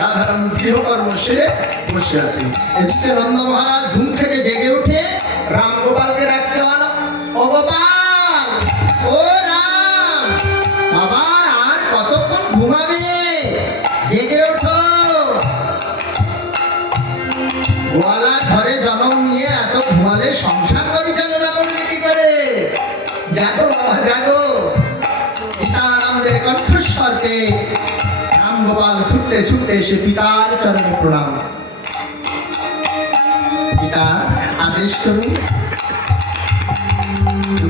রাধারাম গৃহকর্ম সেরে বসে আছে। এদিকে নন্দ মহারাজ ঘুম থেকে জেগে উঠে রাম গোপালকে ডাকতে আনা, ও গোপাল, ও রাম, বাবা আর কতক্ষণ ঘুমাবে, জেগে ওঠো। গোয়ালা ঘরে জন্ম নিয়ে এত ঘুমালে সংসার পরিচালনা করবে কি করে? জাগো বাবা জাগো। পিতানন্দের কণ্ঠস্বরকে রাম গোপাল ছুটতে ছুটতে এসে পিতার চরণে প্রণাম। পিতা আদেশ করুন।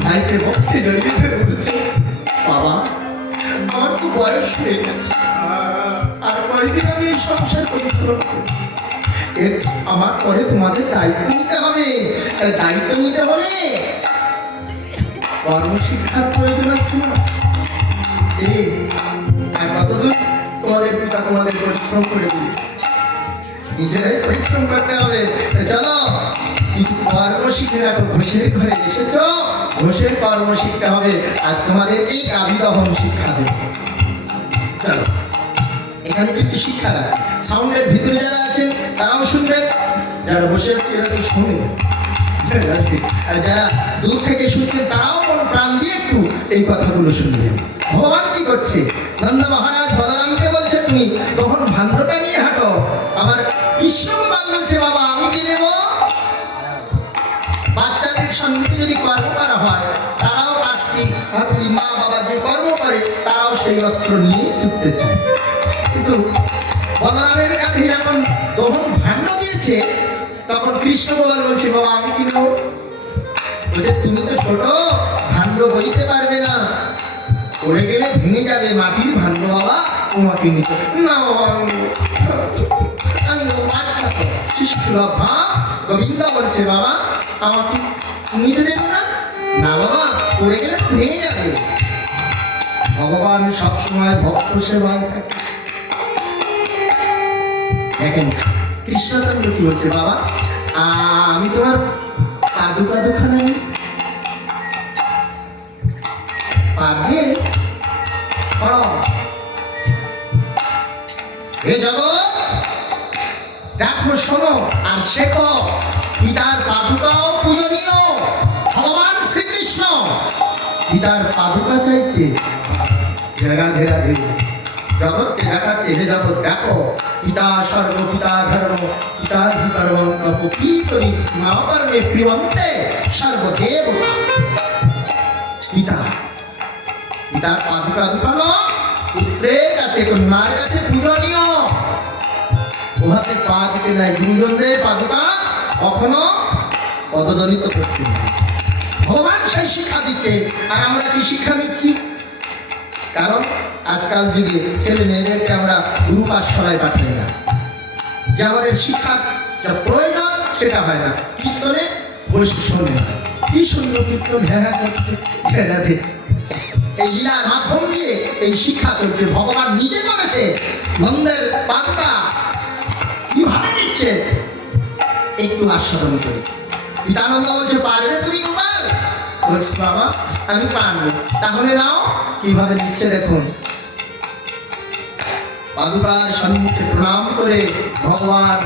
ভাইকে ভক্তি জড়িয়ে ধরে বলছে, বাবা আমার তো বয়স হয়ে গেছে, আর কয়েকদিন আমি এই সংসার পরিচালনা করব। এর আমার পরে তোমাদের দায়িত্ব নিতে হবে। দায়িত্ব নিতে হলে কর্মশিক্ষার প্রয়োজন আছে না? কতদূর তোমাদের পিতা তোমাদের পরিশ্রম করে দিবে, নিজেরাই পরিশ্রম করতে হবে। চলো কিছু কর্ম শিখে রাখো। ঘোষের ঘরে এসেছ, ঘোষের কর্ম শিখতে হবে। আজ তোমাদেরকে আবিদহন শিক্ষা দেব। চলো এখানে কিছু শিক্ষা রাখো। সাউন্ডের ভিতরে যারা আছেন তারাও শুনবেন, যারা বসে আছে এরা তো শুনে, আর যারা দূর থেকে শুনছেন তারাও মন প্রাণ দিয়ে একটু এই কথাগুলো শুনবেন। ভগবান কি করছে? নন্দ মহারাজ বলরামকে বলছে, তুমি তখন ভাণ্ডটা নিয়ে হাঁটো। আমার কৃষ্ণগোপাল বলছে, বাবা আমি কি নেব? বাচ্চাদের সঙ্গে যদি কর্ম করা হয় তারাও আজকে মা বাবা যে কর্ম করে তারাও সেই অস্ত্র নিয়ে ছুটতে চায়। কিন্তু বলরামের কাছে যখন তখন ভাণ্ড দিয়েছে তখন কৃষ্ণগোপাল বলছে, বাবা আমি কি নেব? বলছে, তুমি তো ছোট, ভাণ্ড বইতে পারবে না, পড়ে গেলে ভেঙে যাবে, মাটির ভাণ্ড বাবা তোমাকে নিতে না। আমি আচ্ছা তো শিশুসুলভ ভাব গোবিন্দ বলছে, বাবা আমাকে নিতে দেবে না? না বাবা, পড়ে গেলে তো ভেঙে যাবে। ভগবান সবসময় ভক্ত সেবায় থাকে। দেখেন কৃষ্ণচন্দ্র কি বলছে, বাবা আমি তোমার পাদুকা দুখানা নিই, পারবে? হে জগৎ দেখো শোনো আর শেখো, পিতার পাদুকাও পূজনীয়। ভগবান শ্রীকৃষ্ণ পিতার পাদুকা চাইছে। রাধে রাধে জগৎকে দেখাচ্ছে, হে জগৎ দেখো, পিতা স্বর্গ পিতা ধর্ম পিতার কর্মন্ত পিতরি মাপর্ণে প্রিয়ন্তে সর্বদেবতা। পিতা পিতার পাদুকা দুখানো পুত্রের কাছে কন্যার কাছে পূজনীয়। ওহাতে পা দিতে নাই, গুরুজনদের পাদুকা কখনো পদদলিত করতে নাই। ভগবান সেই শিক্ষা দিতে, আর আমরা কি শিক্ষা নিচ্ছি? কারণ আজকাল যুগে ছেলে মেয়েদেরকে আমরা গুরুপাঠশালায় পাঠাই না, যে আমাদের শিক্ষার যা প্রয়োজন সেটা হয় না। কীর্তনে বসে শোনে না, কি সুন্দর কীর্তন হ্যাঁ করছে। এই লীলার মাধ্যম দিয়ে এই শিক্ষা চলছে। ভগবান নিজে করেছে। নন্দের পাদুকা কিভাবে নিচ্ছে একটু আস্বাদন করি। পিতানন্দ বলছে, পারবে তুমি গোপাল? বলছি, বাবা আমি পারবো। তাহলে নাও। কিভাবে নিচ্ছে দেখুন। পাদুকার সম্মুখে প্রণাম করে ভগবান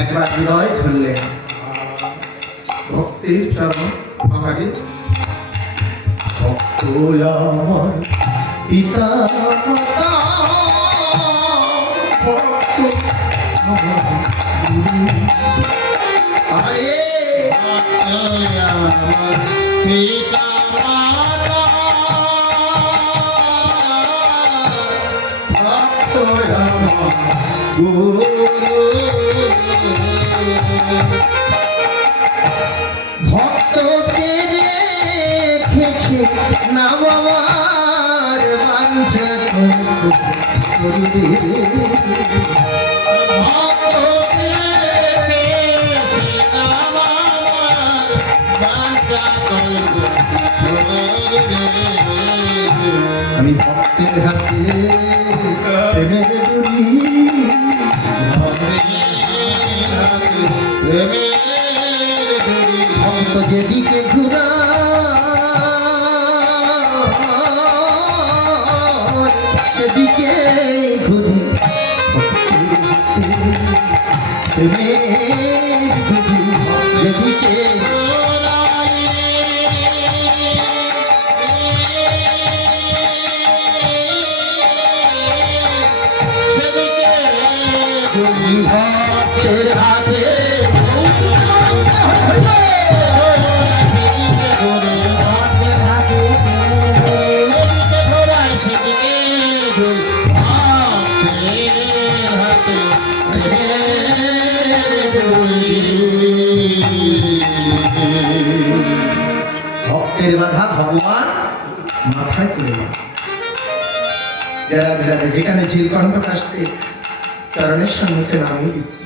একবার হৃদয় ধরলেন। ভক্তির চরণ আমাকে ভক্ত আমার পিতা মাতা, ভক্ত আরে পিতা মাতা, ভক্ত আমার গুরু। ভক্তকে রেখেছে নাম আমার বাঞ্ছা করবে। আমি ভক্তের হাতে প্রেমের ডুরি, ভক্ত যেদিকে ঘুরা সেদিকে ঘুরি। যেদিকে ভক্তের হাতে ভক্তের বাধা ভগবান মাথায় করে যারা ধীরাতে যেখানে ঝিলকণ্ঠ আসছে চরণের সম্মুখে নামিয়ে দিচ্ছে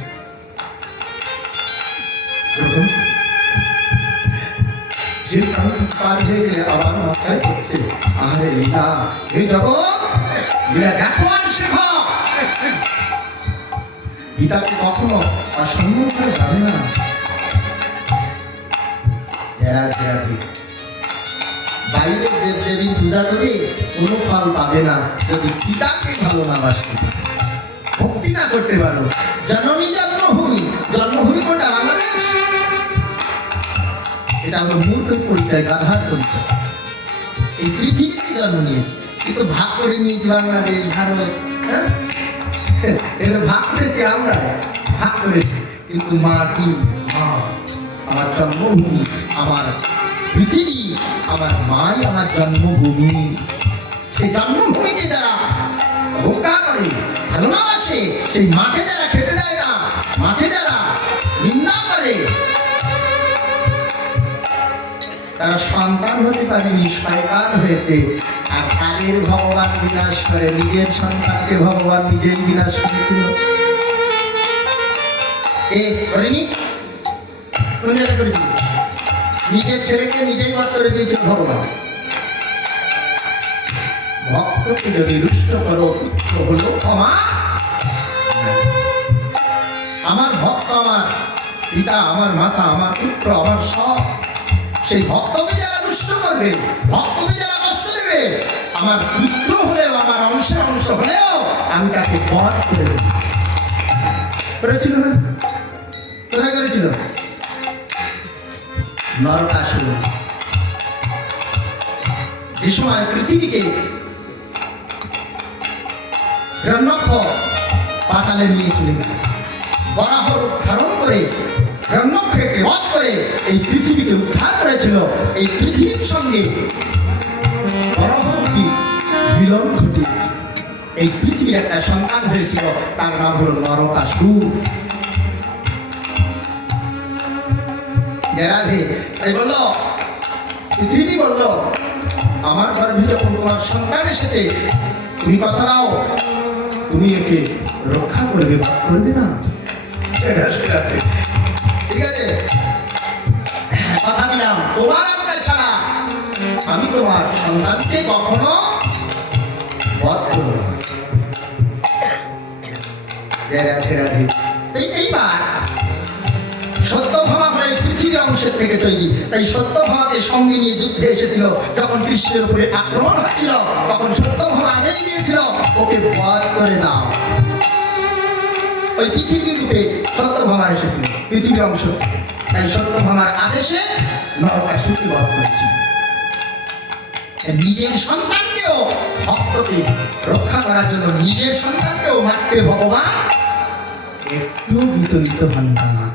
ঝিলকণ্ঠ পার হয়ে গেলে আবার মাথায় করছে আরে লীলা এই জগৎ লীলা দেখো আর শেখো গীতাকে কখনো অসম্ভব করে যাবে না বাইরের দেব দেবী পূজা করে কোনো ফল পাবে না যদি পিতাকে ভালো না বাসতে ভক্তি না করতে পারো জননী জন্মভূমি জন্মভূমি কোনটা বাংলাদেশ এটা হলো মূর্খ পরিচয় গাধার পরিচয় এই পৃথিবীতে জন্ম নিয়েছে কিন্তু ভাগ করে নিয়েছি বাংলাদেশ ভারত হ্যাঁ এগুলো ভাগ করেছি আমরা ভাগ করেছি কিন্তু মাটি মা আমার জন্মভূমি আমার পৃথিবী আমার মাই আমার জন্মভূমি সেই জন্মভূমিকে যারা অবজ্ঞা করে ভালো না বাসে সেই মাকে যারা খেতে দেয় না মাকে যারা নিন্দা করে তারা সন্তান হতে পারেনি শয়তান হয়েছে আর তাদের ভগবান বিনাশ করে নিজের সন্তানকে ভগবান নিজেই বিনাশ করেছিল এ করেনি কোন জায়গায় করেছিল নিজের ছেলেকে নিজেই বাদ করে দিয়েছিল ভগবান ভক্তকে যদি রুষ্ট করো পুত্র হলো ক্ষমা আমার ভক্ত আমার পিতা আমার মাতা আমার পুত্র আমার সব সেই ভক্তকে যারা রুষ্ট করবে ভক্তকে যারা কষ্ট দেবে আমার পুত্র হলেও আমার অংশের অংশ হলেও আমি তাকে বধ করে দেব করেছিল না কোথায় করেছিল নরকাসুর যে সময় পৃথিবীকে হিরণ্যক্ষ পাতালে নিয়ে চলে গেল বরাহ রূপ ধারণ করে হিরণ্যক্ষকে বধ করে এই পৃথিবীকে উদ্ধার করেছিল এই পৃথিবীর সঙ্গে বরাহরূপী মিলন ঘটিয়েছে এই পৃথিবীর একটা সন্তান হয়েছিল তার নাম হলো নরকাসুর রাধে তাই বললো পৃথিবী বললো আমার গর্ভে যখন তোমার সন্তান এসেছে তুমি কথা দাও তুমি একে রক্ষা করবে ভাগ করবে না ঠিক আছে কথা দিলাম তোমার আজ্ঞা ছাড়া আমি তোমার সন্তানকে কখনো বধ করব না রাধে রাধে এইবার সত্যভামা প্রায় পৃথিবীর অংশের থেকে তৈরি তাই সত্যভামাকে সঙ্গে নিয়ে যুদ্ধে এসেছিল যখন কৃষ্ণের উপরে আক্রমণ হচ্ছিল তখন সত্যভামা আগেই দিয়েছিল ওকে বধ করে দাও ওই পৃথিবীর রূপে সত্যভামা এসেছিল পৃথিবীর অংশ তাই সত্যভামার আদেশে নরকাসুরকে বধ করেছিল নিজের সন্তানকেও ভক্তকে রক্ষা করার জন্য নিজের সন্তানকেও মারতে ভগবান একটু বিচলিত হন না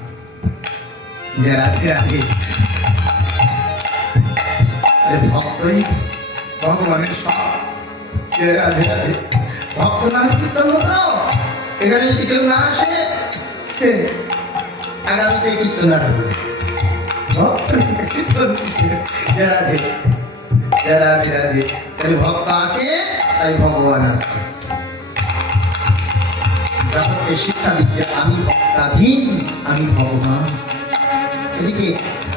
রাধে রাধে ভক্তই ভগবানের সব রাধে রাধে ভক্ত নাম কীর্তন হতো এখানে যদি কেউ না আসে আগামীতে কীর্তন আর হবে ভক্ত কীর্তন রাধে রাধে রাধে তাই ভক্ত আসে তাই ভগবান আসে জগৎকে শিক্ষা দিচ্ছে আমি ভক্তাধীন আমি ভগবান এদিকে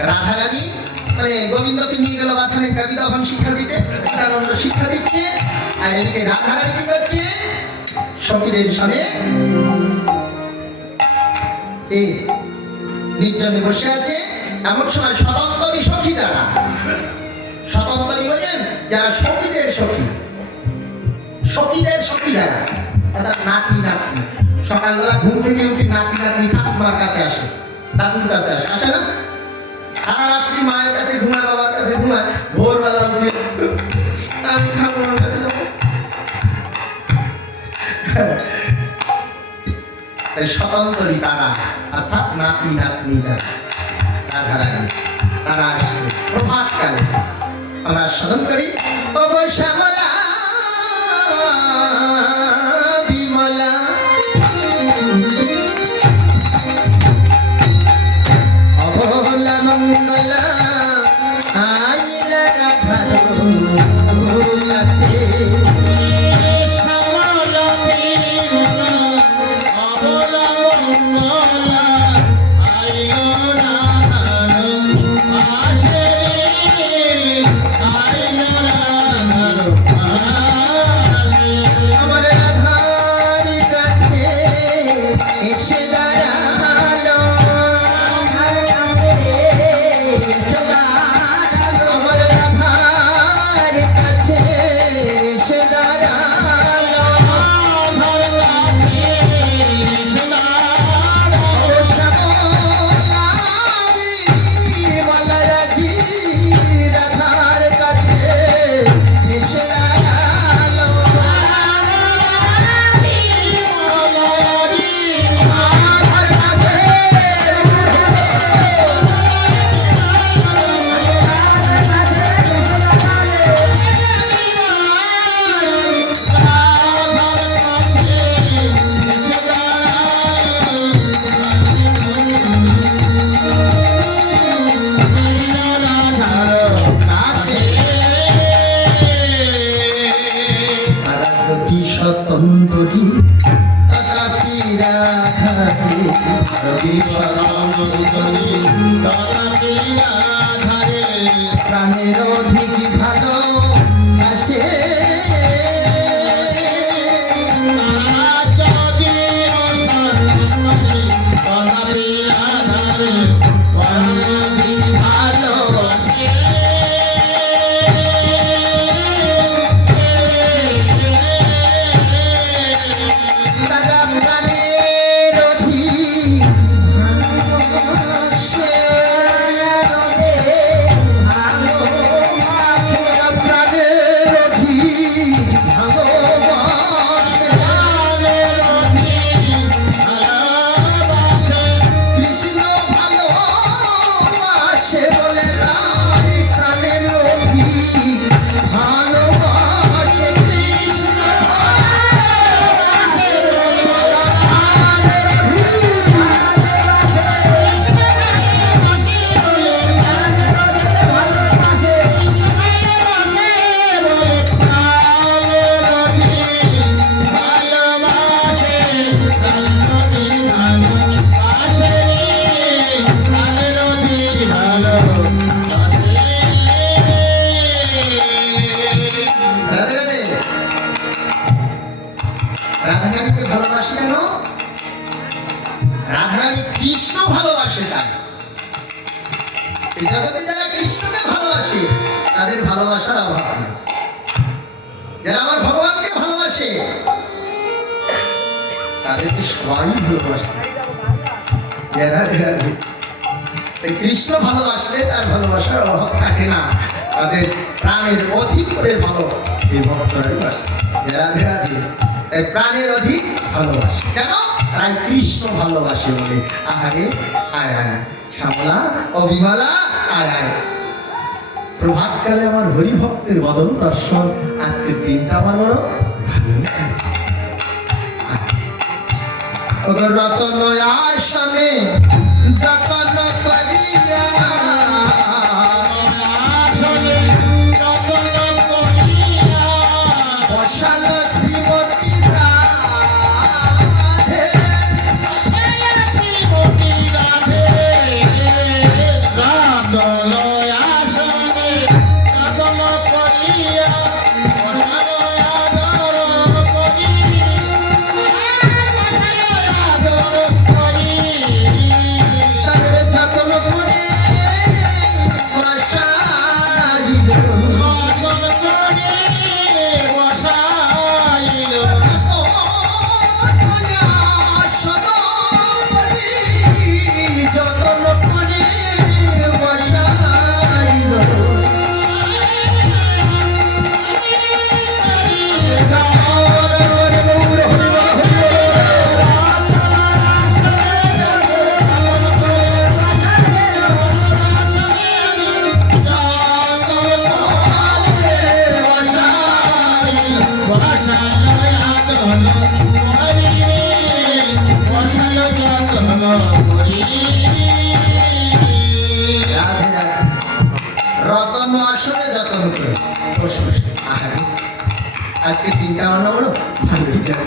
রাধারানী মানে গোবিন্দকে নিয়ে গেল বাথানে কবি তখন শিক্ষা দিতে সীতানন্দ শিক্ষা দিচ্ছে আর এদিকে রাধারানী কি করছে সখীদের সামনে এই নির্জনে বসে আছে এমন সময় স্বতন্ত্রী সখী যারা স্বতন্ত্রী বলেন যারা সখীদের সখী সখীদের সখী যারা অর্থাৎ নাতি নাতনি সকালবেলা ঘুম থেকে উঠে নাতি নাতনি ঠাকুমার কাছে আসে দাদুর কাছে আসে, আসে না? সারা রাত্রি মায়ের কাছে ঘুমায়, বাবার কাছে ঘুমায়, ভোরবেলা উঠে আমি ঠাকুরের কাছে যাবো। স্বতন্ত্রী তারা অর্থাৎ নাতি নাতনিরা রাধারানী তারা আসছে প্রভাতকালে। আমরা স্মরণ করি শ্যামলা বিমলা অবলা মঙ্গলা আইলা রাধার কাছে। প্রাণের অধিক ভালো আসে রাধারানীকে ভালোবাসে কেন? রাধারানী কৃষ্ণ ভালোবাসে তাই। এই জগতে যারা কৃষ্ণকে ভালোবাসে তাদের ভালোবাসার অভাব নেই। যারা আমার ভগবানকে ভালোবাসে তাদেরকে সবাই ভালোবাসে। কৃষ্ণ ভালোবাসলে তার ভালোবাসার অভাব থাকে না, তাদের প্রাণের অধিক করে ভালো এই ভক্তরাই বাসে। রাধে রাধে প্রাণের অধিক ভালোবাসে কেন? তাই কৃষ্ণ ভালোবাসে বলে। আহারে আয় আয় শ্যামলা ও বিমলা আয় আয়। প্রভাতকালে আমার হরিভক্তের বদন দর্শন, আজকের দিনটা আমার বড় ভালো। রতন আসনে যতন করিয়া বসাল শ্রীমতী রাধে। তাদের আজকে দিনটা আমার না বড় ভালোই যাবে,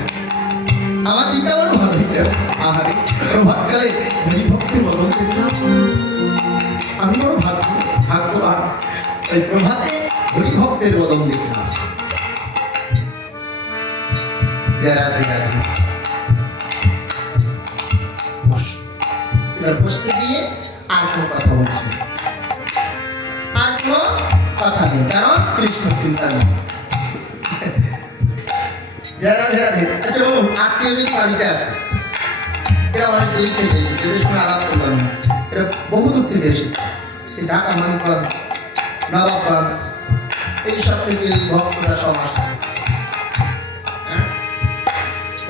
আমার দিনটা বড় ভালোই যাবে। আহারে প্রভাতকালে হরিভক্তের বদল দেখলাম, আমি বড় ভাগ্যবান। এই প্রভাতে হরিভক্তের বদল দেখলাম। রাধে রাধে এবার বসতে গিয়ে আর কোনো কথা বলছি, আর কোনো কথা নেই, কারণ কৃষ্ণ চিন্তা নেই। রাধে রাধে। আচ্ছা বলুন, আত্মীয় যদি বাড়িতে আসে, এরা অনেক দেরি থেকে এসেছে, এদের সঙ্গে আলাপ করলাম না, এরা বহু দূর থেকে এসেছে, এই ঢাকা, মানিকগঞ্জ, নবাবগঞ্জ, এইসব থেকে এই ভক্তরা সব আসছে।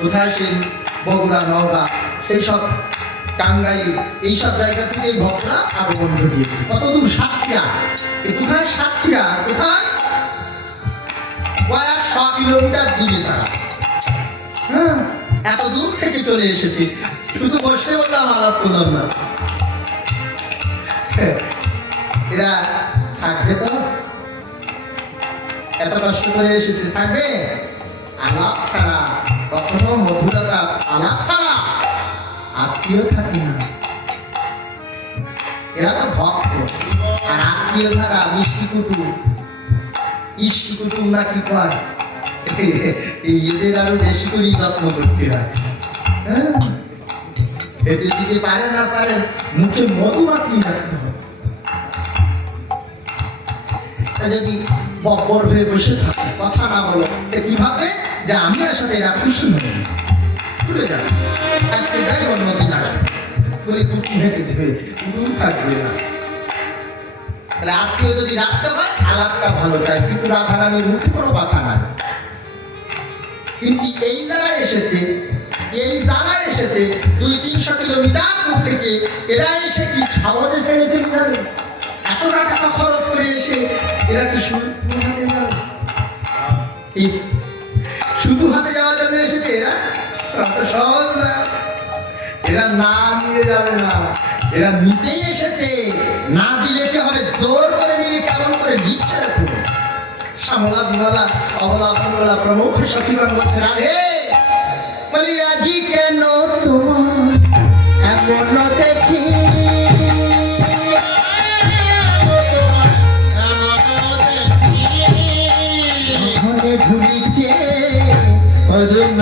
কোথায় সেই বগুড়া, নওগাঁ, সেই সব টাঙ্গাইল, এইসব জায়গা থেকে এই ভক্তরা আগমন ঘটিয়েছে। কত দূর? সাতক্ষীরা। কোথায় সাতক্ষীরা? কোথায়? কয়েক 100 কিলোমিটার দূরে তারা। হ্যাঁ, এত দূর থেকে চলে এসেছে, শুধু বসে বললাম, আলাপ করলাম না। এরা থাকবে তো? এত কষ্ট করে এসেছে, থাকবে? আলাপ ছাড়া কখনো মধুরতা, আলাপ ছাড়া আত্মীয় থাকে না। এরা তো ভক্ত, আর আত্মীয় ছাড়া মিষ্টি কুটুম, ইষ্টি কুটুম না কি কয়, এদের আরো বেশি করে যত্ন করতে হয়। হ্যাঁ, এদের দিকে পারে না পারে মুখে মধু মাখিয়ে রাখতে হবে। যদি বব্বর হয়ে বসে থাকে, কথা না বলো, কিভাবে যে আমি আসলে এরা খুশি হয়ে ভুলে যাবে। আজকে যাই অন্যদিন আসবে বলে কুটুম হেঁটে দেবে, কুটুম থাকবে না। তাহলে আত্মীয় যদি রাখতে হয়, আলাপটা ভালো চাই, কিন্তু রাধারানীর মুখে কোনো কথা নাই। কিন্তু এই যারা এসেছে, এই যারা এসেছে 200-300 কিলোমিটার দূর থেকে, এরা এসে কি ছাওয়াতে ছেড়ে চলে যাবে? এতটা টাকা খরচ করে এসে এরা কি শুধু হাতে যাবে? শুধু হাতে যাওয়ার জন্য এসেছে এরা? সহজ না, এরা না নিয়ে যাবে না, এরা নিতেই এসেছে। না দিলে কি হবে? জোর করে নিবে। কেমন করে নিচ্ছে দেখো। শ্যামলা, বিমলা, অবলা, ফুললা প্রমুখ সখীগণ বলছে, রাধে বলি আজি কেন তোমার এমন দেখি, ঝুলিছে অরুণ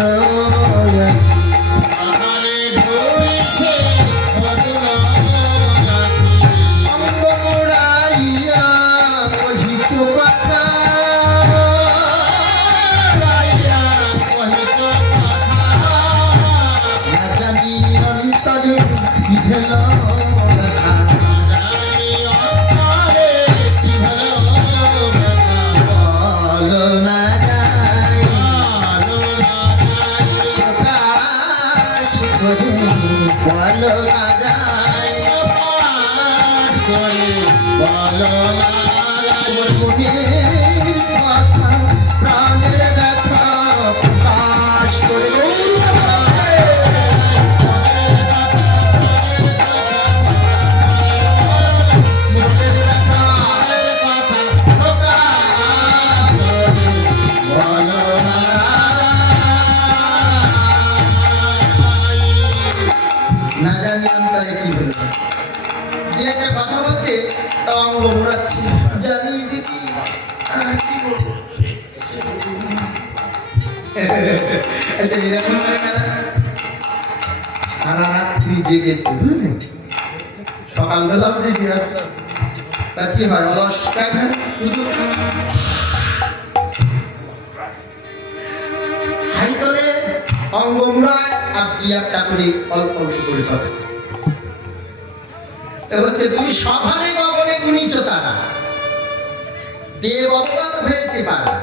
সারা রাত্রি জেগেছে, বুঝলেন? সকালবেলাও জেগে আসতে তা কি হয়? অলস শুধু হাই করে অঙ্গ মুড়ায় আর 2-1টা করে অল্প অল্প করে কথা হচ্ছে। তুমি সভানে গগনে গুণিছ তারা, দেব অবতার হয়েছে পারা,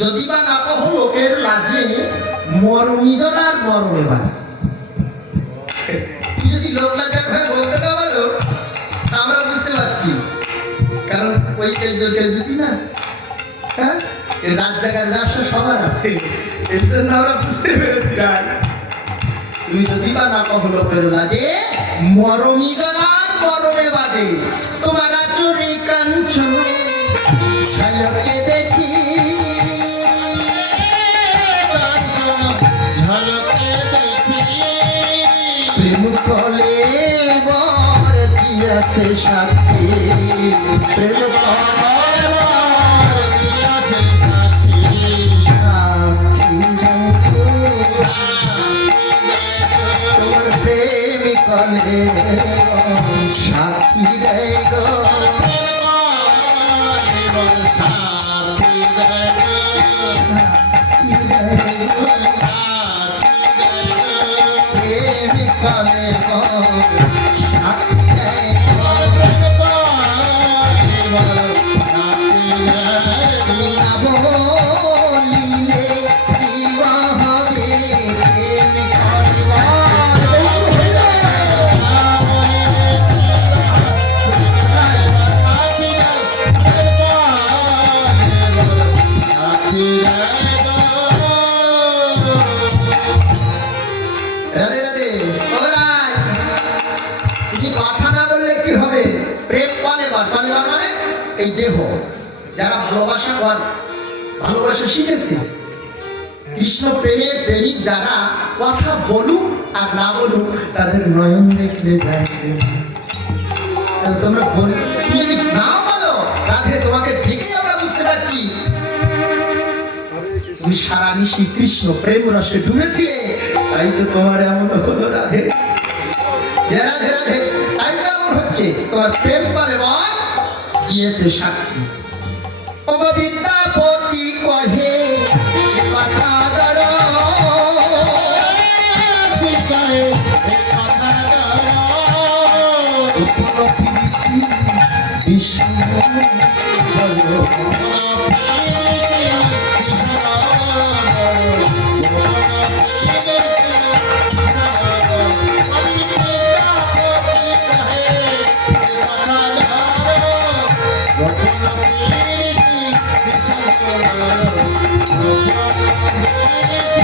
যদি বা না কহ লোকের লাজে মরমিজনার মরমে বাজে। তুই যদি লোক লাজার ভয় বলতে না পারো, আমরা বুঝতে পারছি, কারণ ওই কেজি না, হ্যাঁ, রাত জায়গার ব্যবসা সবার আছে, এই জন্য আমরা বুঝতে পেরেছি। তুমি যদি বা না কহ লোকের লাজে মরমিজনার মরমে বাজে, তোমার আচরে কাঞ্চন দেখি আছে সাক্ষী প্রেম আছে সাক্ষী সাক্ষী তোমার প্রেমিক সাক্ষী দেয় গো প্রেমিক সাক্ষী দেয় তুমি না বলিলে কি হবে প্রেমিক রাধে রাধে ওরাই তুমি কথা না বললে কি হবে প্রেম পালেবার মানে এই দেহ যারা ভালোবাসা শিখেছে কৃষ্ণ প্রেমের প্রেমিক যারা কথা বলুক আর না বলুক তাদের নয়ন দেখলে যায় তোমরা তুমি যদি না বলো রাধে তোমাকে দেখেই আমরা বুঝতে পারছি তুমি সারা নিশি কৃষ্ণ প্রেম রসে ডুবেছিলে তাই তো তোমার এমন হলো রাধে রাধে রাধে তাই তো এমন হচ্ছে তোমার প্রেম পালে বল দিয়েছে সাক্ষী ও বিদ্যাপতি কহে কথা ধরো বিষ্ণু Thank you.